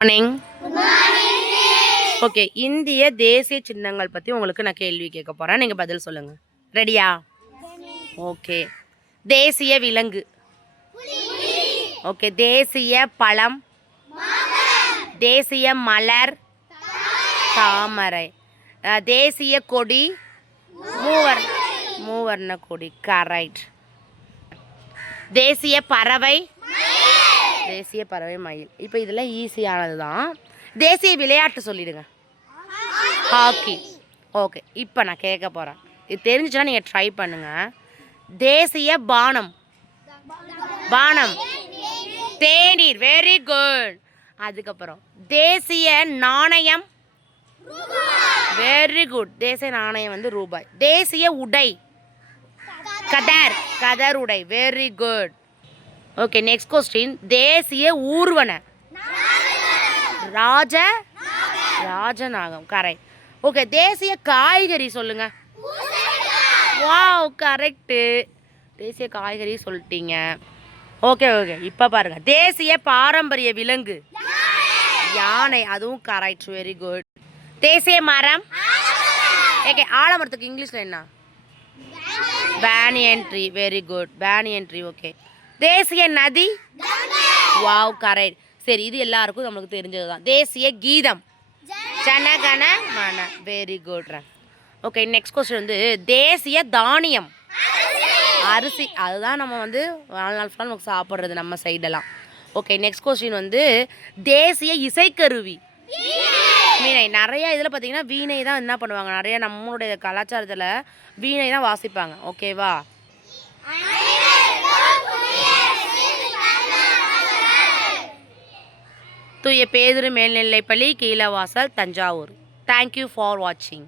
Morning. Okay, இந்திய தேசிய சின்னங்கள் பற்றி உங்களுக்கு நான் கேள்வி கேட்க போகிறேன். நீங்கள் பதில் சொல்லுங்கள். ரெடியா? ஓகே. தேசிய விலங்கு. ஓகே. தேசிய பழம். தேசிய மலர் தாமரை. தேசிய கொடி மூவர்ண கொடி. கரெக்ட். தேசிய பறவை. தேசிய பறவை மயில். இப்போ இதெல்லாம் ஈஸியானது தான். தேசிய விளையாட்டு சொல்லிடுங்க. ஹாக்கி. ஓகே, இப்போ நான் கேட்க போகிறேன். இது தெரிஞ்சுச்சுன்னா நீங்கள் ட்ரை பண்ணுங்கள். தேசிய பானம். தேநீர். Very good. அதுக்கப்புறம் தேசிய நாணயம். Very good. தேசிய நாணயம் வந்து ரூபாய். தேசிய உடை. கதர் உடை. Very good. Okay, next question. தேசிய ஊர்வன. ராஜநாகம். கரெக்ட். ஓகே, தேசிய காய்கறி சொல்லுங்க. Wow, correct. தேசிய காய்கறி சொல்லிட்டீங்க. ஓகே, இப்போ பாருங்க. தேசிய பாரம்பரிய விலங்கு யானை. அதுவும் கரெக்ட். Very good. தேசிய மரம். ஓகே, ஆலமரத்துக்கு இங்கிலீஷில் என்ன? Banyan tree. Very good. Banyan tree. Okay. தேசிய நதி. Wow, correct. சரி, இது எல்லாருக்கும் நம்மளுக்கு தெரிஞ்சது தான். தேசிய கீதம் ஜனகண மன. Very good. Okay, next question வந்து தேசிய தானியம். அரிசி. அதுதான் நம்ம வந்து வாழ்நாள் ஃபுல்லாக நமக்கு சாப்பிட்றது நம்ம சைடெல்லாம். ஓகே, நெக்ஸ்ட் கொஸ்டின் வந்து தேசிய இசைக்கருவி. வீணை. நிறைய இதில் பார்த்தீங்கன்னா வீணை தான் என்ன பண்ணுவாங்க, நிறைய நம்மளுடைய கலாச்சாரத்தில் வீணை தான் வாசிப்பாங்க. ஓகேவா? தூய பேதுரு மேல்நிலைப்பள்ளி, கீழவாசல், தஞ்சாவூர். தேங்க்யூ ஃபார் வாட்சிங்.